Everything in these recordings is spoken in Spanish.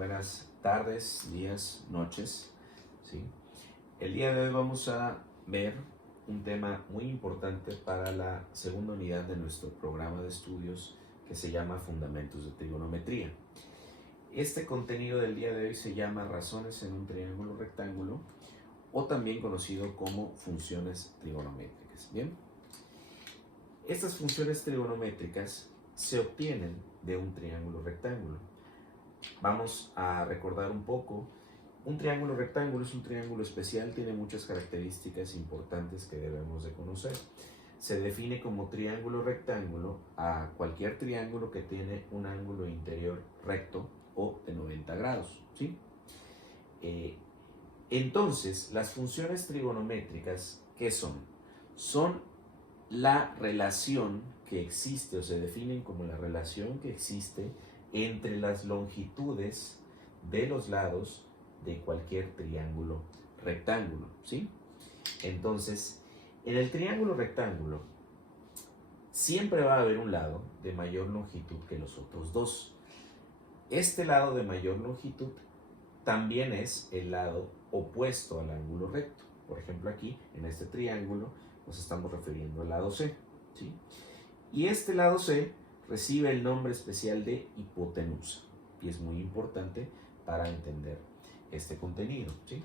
Buenas tardes, días, noches. ¿Sí? El día de hoy vamos a ver un tema muy importante para la segunda unidad de nuestro programa de estudios que se llama Fundamentos de Trigonometría. Este contenido del día de hoy se llama Razones en un triángulo rectángulo o también conocido como funciones trigonométricas. Bien, estas funciones trigonométricas se obtienen de un triángulo rectángulo. Vamos a recordar un poco. Un triángulo rectángulo es un triángulo especial, tiene muchas características importantes que debemos de conocer. Se define como triángulo rectángulo a cualquier triángulo que tiene un ángulo interior recto o de 90 grados, ¿sí? Entonces, las funciones trigonométricas, ¿qué son? Son la relación que existe, o se definen como la relación que existe entre las longitudes de los lados de cualquier triángulo rectángulo, ¿sí? Entonces, en el triángulo rectángulo siempre va a haber un lado de mayor longitud que los otros dos. Este lado de mayor longitud también es el lado opuesto al ángulo recto. Por ejemplo, aquí en este triángulo nos estamos refiriendo al lado C, ¿sí? Y este lado C recibe el nombre especial de hipotenusa y es muy importante para entender este contenido, ¿sí?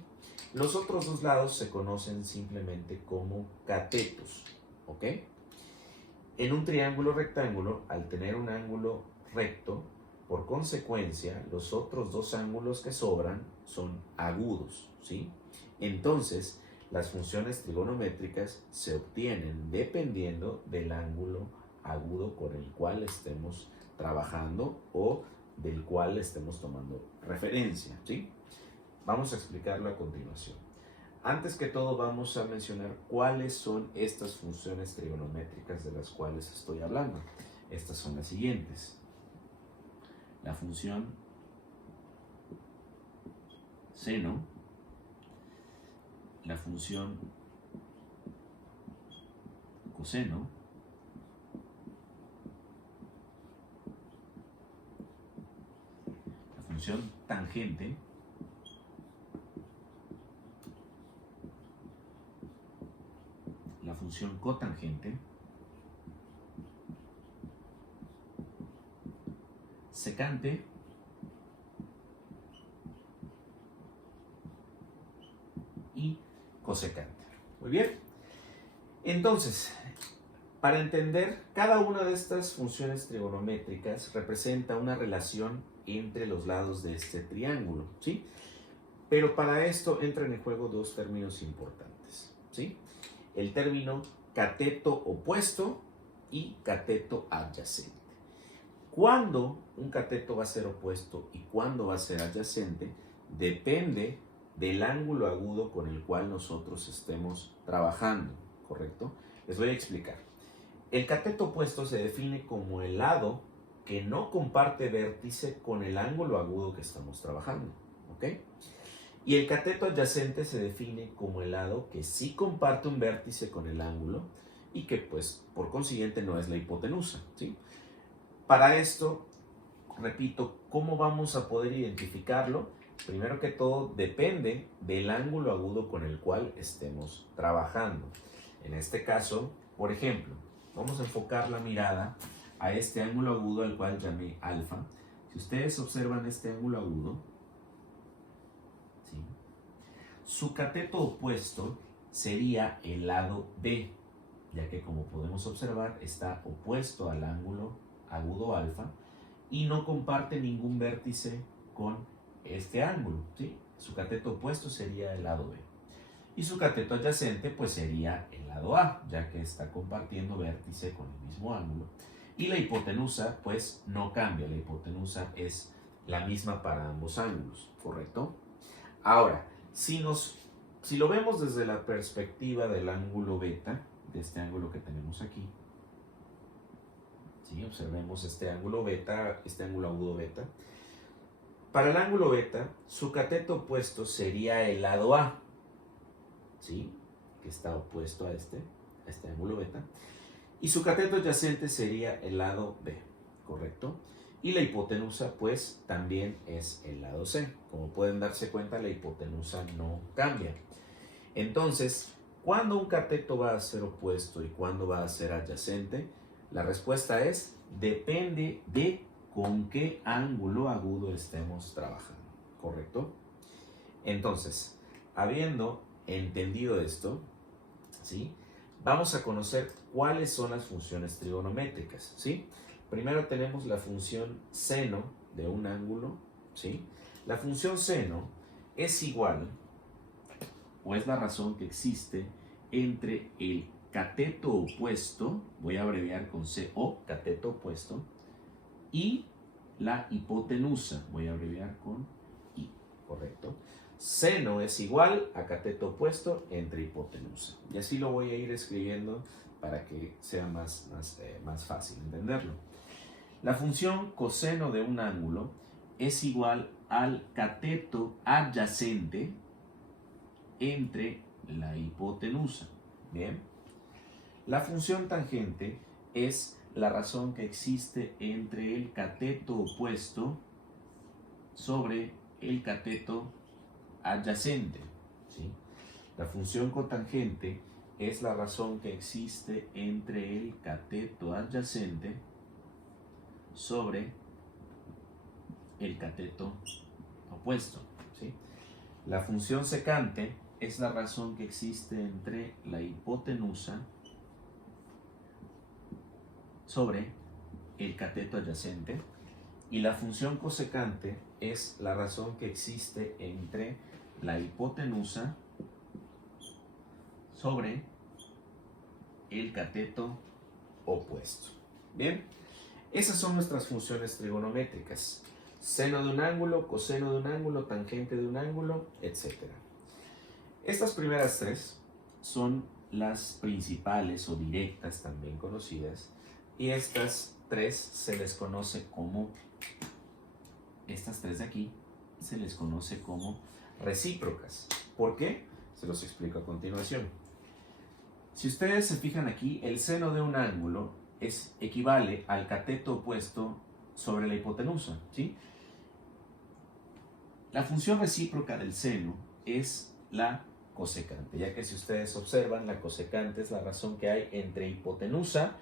Los otros dos lados se conocen simplemente como catetos, ¿ok? En un triángulo rectángulo, al tener un ángulo recto, por consecuencia, los otros dos ángulos que sobran son agudos, ¿sí? Entonces, las funciones trigonométricas se obtienen dependiendo del ángulo agudo con el cual estemos trabajando o del cual estemos tomando referencia, ¿sí? Vamos a explicarlo a continuación. Antes que todo vamos a mencionar cuáles son estas funciones trigonométricas de las cuales estoy hablando. Estas son las siguientes. La función seno, la función coseno, la función tangente, la función cotangente, secante y cosecante. Muy bien. Entonces, para entender, cada una de estas funciones trigonométricas representa una relación entre los lados de este triángulo, ¿sí? Pero para esto entran en juego dos términos importantes, ¿sí? El término cateto opuesto y cateto adyacente. ¿Cuándo un cateto va a ser opuesto y cuándo va a ser adyacente? Depende del ángulo agudo con el cual nosotros estemos trabajando, ¿correcto? Les voy a explicar. El cateto opuesto se define como el lado que no comparte vértice con el ángulo agudo que estamos trabajando, ¿ok? Y el cateto adyacente se define como el lado que sí comparte un vértice con el ángulo y que, pues, por consiguiente no es la hipotenusa, ¿sí? Para esto, repito, ¿cómo vamos a poder identificarlo? Primero que todo, depende del ángulo agudo con el cual estemos trabajando. En este caso, por ejemplo, vamos a enfocar la mirada a este ángulo agudo al cual llamé alfa. Si ustedes observan este ángulo agudo, ¿sí?, su cateto opuesto sería el lado B, ya que como podemos observar está opuesto al ángulo agudo alfa y no comparte ningún vértice con este ángulo, ¿sí? Su cateto opuesto sería el lado B. Y su cateto adyacente pues sería el lado A, ya que está compartiendo vértice con el mismo ángulo. Y la hipotenusa pues no cambia, la hipotenusa es la misma para ambos ángulos, ¿correcto? Ahora, si lo vemos desde la perspectiva del ángulo beta, de este ángulo que tenemos aquí, ¿sí? Observemos este ángulo beta, este ángulo agudo beta. Para el ángulo beta, su cateto opuesto sería el lado A, ¿sí?, que está opuesto a este ángulo beta. Y su cateto adyacente sería el lado B, ¿correcto? Y la hipotenusa pues también es el lado C. Como pueden darse cuenta, la hipotenusa no cambia. Entonces, ¿cuándo un cateto va a ser opuesto y cuándo va a ser adyacente? La respuesta es, depende de con qué ángulo agudo estemos trabajando, ¿correcto? Entonces, habiendo entendido esto, ¿sí? Vamos a conocer cuáles son las funciones trigonométricas, ¿sí? Primero tenemos la función seno de un ángulo, ¿sí? La función seno es igual, o es la razón que existe entre el cateto opuesto, voy a abreviar con CO, cateto opuesto, y la hipotenusa, voy a abreviar con I, ¿correcto? Seno es igual a cateto opuesto entre hipotenusa. Y así lo voy a ir escribiendo para que sea más fácil entenderlo. La función coseno de un ángulo es igual al cateto adyacente entre la hipotenusa. Bien. La función tangente es la razón que existe entre el cateto opuesto sobre el cateto adyacente, ¿sí? La función cotangente es la razón que existe entre el cateto adyacente sobre el cateto opuesto, ¿sí? La función secante es la razón que existe entre la hipotenusa sobre el cateto adyacente, y la función cosecante es la razón que existe entre la hipotenusa sobre el cateto opuesto. Bien, esas son nuestras funciones trigonométricas: seno de un ángulo, coseno de un ángulo, tangente de un ángulo, etc. Estas primeras tres son las principales o directas, también conocidas, y estas tres se les conoce como, estas tres de aquí, se les conoce como recíprocas. ¿Por qué? Se los explico a continuación. Si ustedes se fijan aquí, el seno de un ángulo equivale al cateto opuesto sobre la hipotenusa, ¿sí? La función recíproca del seno es la cosecante, ya que si ustedes observan, la cosecante es la razón que hay entre hipotenusa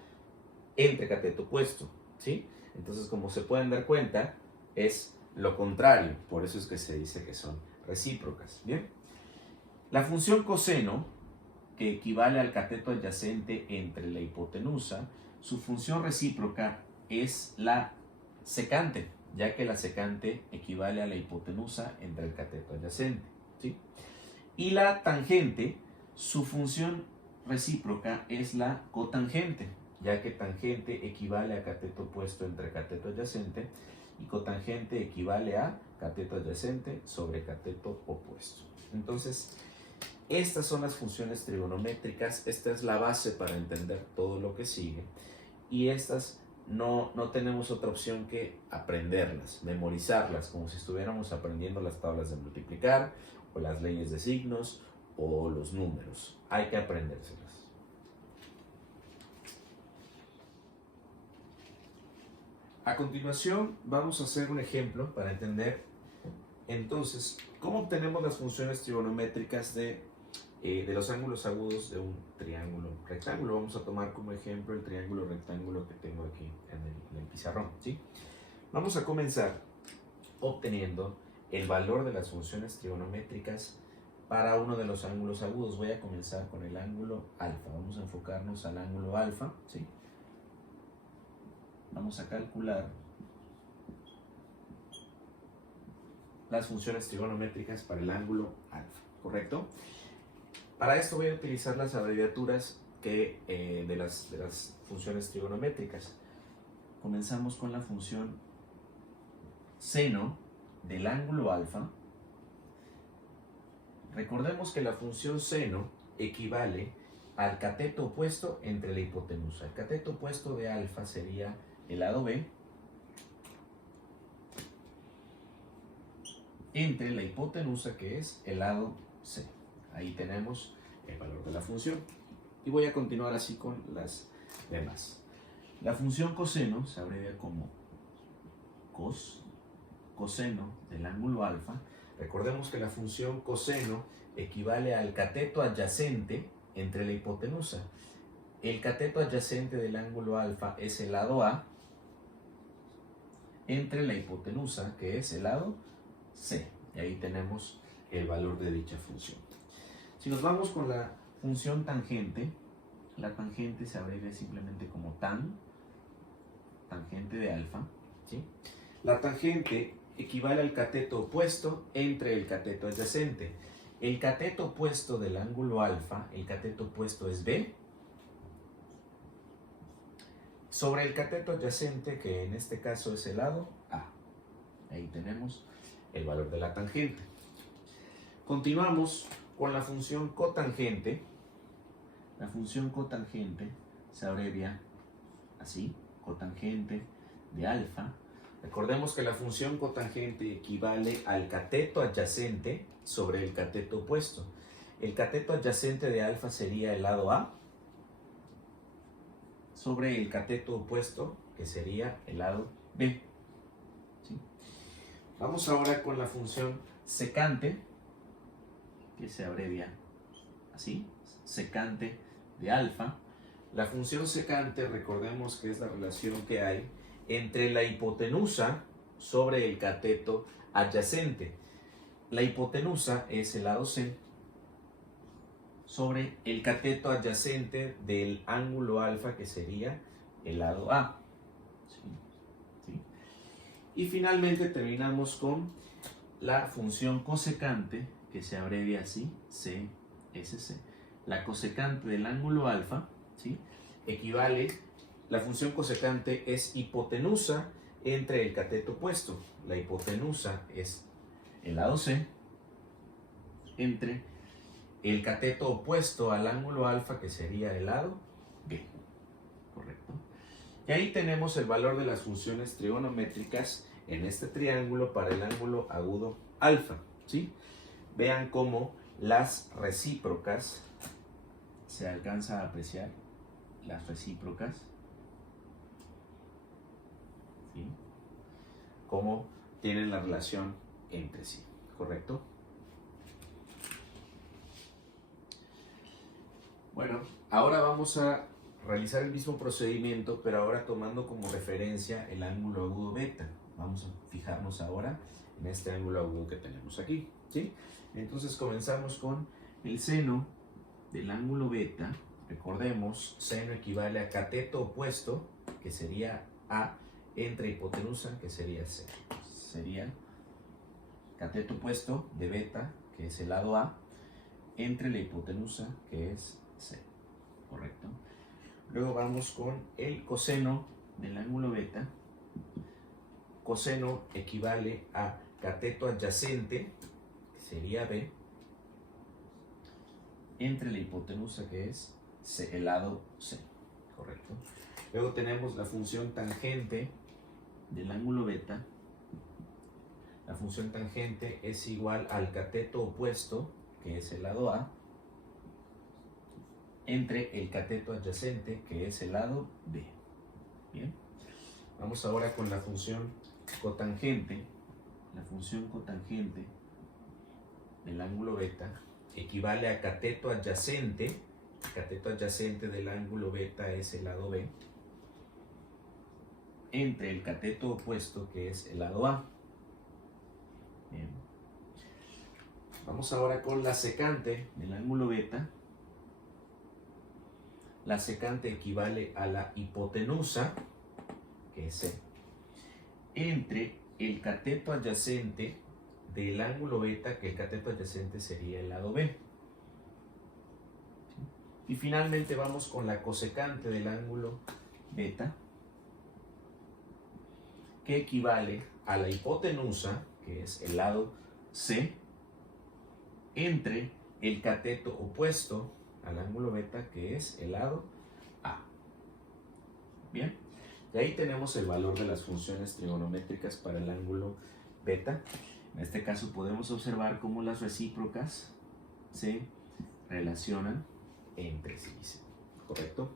entre cateto opuesto, ¿sí? Entonces, como se pueden dar cuenta, es lo contrario, por eso es que se dice que son recíprocas, ¿bien? La función coseno, que equivale al cateto adyacente entre la hipotenusa, su función recíproca es la secante, ya que la secante equivale a la hipotenusa entre el cateto adyacente, ¿sí? Y la tangente, su función recíproca es la cotangente, ya que tangente equivale a cateto opuesto entre cateto adyacente y cotangente equivale a cateto adyacente sobre cateto opuesto. Entonces, estas son las funciones trigonométricas. Esta es la base para entender todo lo que sigue, y estas no tenemos otra opción que aprenderlas, memorizarlas, como si estuviéramos aprendiendo las tablas de multiplicar o las leyes de signos o los números. Hay que aprendérselas. A continuación vamos a hacer un ejemplo para entender entonces cómo obtenemos las funciones trigonométricas de los ángulos agudos de un triángulo rectángulo. Vamos a tomar como ejemplo el triángulo rectángulo que tengo aquí en el pizarrón, ¿sí? Vamos a comenzar obteniendo el valor de las funciones trigonométricas para uno de los ángulos agudos. Voy a comenzar con el ángulo alfa. Vamos a enfocarnos al ángulo alfa, ¿sí? Vamos a calcular las funciones trigonométricas para el ángulo alfa, ¿correcto? Para esto voy a utilizar las abreviaturas de las funciones trigonométricas. Comenzamos con la función seno del ángulo alfa. Recordemos que la función seno equivale al cateto opuesto entre la hipotenusa. El cateto opuesto de alfa sería el lado B entre la hipotenusa, que es el lado C. Ahí tenemos el valor de la función. Y voy a continuar así con las demás. La función coseno se abrevia como 2 coseno del ángulo alfa. Recordemos que la función coseno equivale al cateto adyacente entre la hipotenusa. El cateto adyacente del ángulo alfa es el lado A entre la hipotenusa, que es el lado C. Y ahí tenemos el valor de dicha función. Si nos vamos con la función tangente, la tangente se abrevia simplemente como tangente de alfa, ¿sí? La tangente equivale al cateto opuesto entre el cateto adyacente. El cateto opuesto del ángulo alfa, el cateto opuesto es B, sobre el cateto adyacente, que en este caso es el lado A. Ahí tenemos el valor de la tangente. Continuamos con la función cotangente. La función cotangente se abrevia así, cotangente de alfa. Recordemos que la función cotangente equivale al cateto adyacente sobre el cateto opuesto. El cateto adyacente de alfa sería el lado A sobre el cateto opuesto, que sería el lado B. ¿Sí? Vamos ahora con la función secante, que se abrevia así, secante de alfa. La función secante, recordemos que es la relación que hay entre la hipotenusa sobre el cateto adyacente. La hipotenusa es el lado C sobre el cateto adyacente del ángulo alfa, que sería el lado A. ¿Sí? ¿Sí? Y finalmente terminamos con la función cosecante, que se abrevia así, CSC. La cosecante del ángulo alfa, ¿sí? Equivale, la función cosecante es hipotenusa entre el cateto opuesto. La hipotenusa es el lado C entre el cateto opuesto al ángulo alfa, que sería el lado B. ¿Correcto? Y ahí tenemos el valor de las funciones trigonométricas en este triángulo para el ángulo agudo alfa, ¿sí? Vean cómo las recíprocas, se alcanza a apreciar las recíprocas, ¿sí? Cómo tienen la relación entre sí, ¿correcto? Bueno, ahora vamos a realizar el mismo procedimiento, pero ahora tomando como referencia el ángulo agudo beta. Vamos a fijarnos ahora en este ángulo agudo que tenemos aquí, ¿sí? Entonces comenzamos con el seno del ángulo beta. Recordemos, seno equivale a cateto opuesto, que sería A, entre hipotenusa, que sería C. Sería cateto opuesto de beta, que es el lado A, entre la hipotenusa, que es C. ¿Correcto? Luego vamos con el coseno del ángulo beta. Coseno equivale a cateto adyacente, que sería B, entre la hipotenusa, que es C, el lado C. ¿Correcto? Luego tenemos la función tangente del ángulo beta. La función tangente es igual al cateto opuesto, que es el lado A, entre el cateto adyacente, que es el lado B. Bien. Vamos ahora con la función cotangente. La función cotangente del ángulo beta equivale a cateto adyacente. El cateto adyacente del ángulo beta es el lado B, entre el cateto opuesto, que es el lado A. Bien. Vamos ahora con la secante del ángulo beta. La secante equivale a la hipotenusa, que es C, entre el cateto adyacente del ángulo beta, que el cateto adyacente sería el lado B. Y finalmente vamos con la cosecante del ángulo beta, que equivale a la hipotenusa, que es el lado C, entre el cateto opuesto al ángulo beta, que es el lado A. Bien, y ahí tenemos el valor de las funciones trigonométricas para el ángulo beta. En este caso podemos observar cómo las recíprocas se relacionan entre sí. ¿Correcto?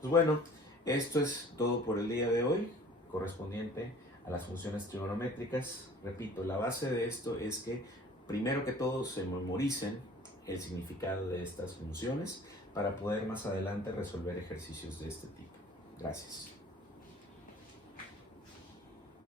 Pues bueno, esto es todo por el día de hoy, correspondiente a las funciones trigonométricas. Repito, la base de esto es que primero que todo se memoricen el significado de estas funciones para poder más adelante resolver ejercicios de este tipo. Gracias.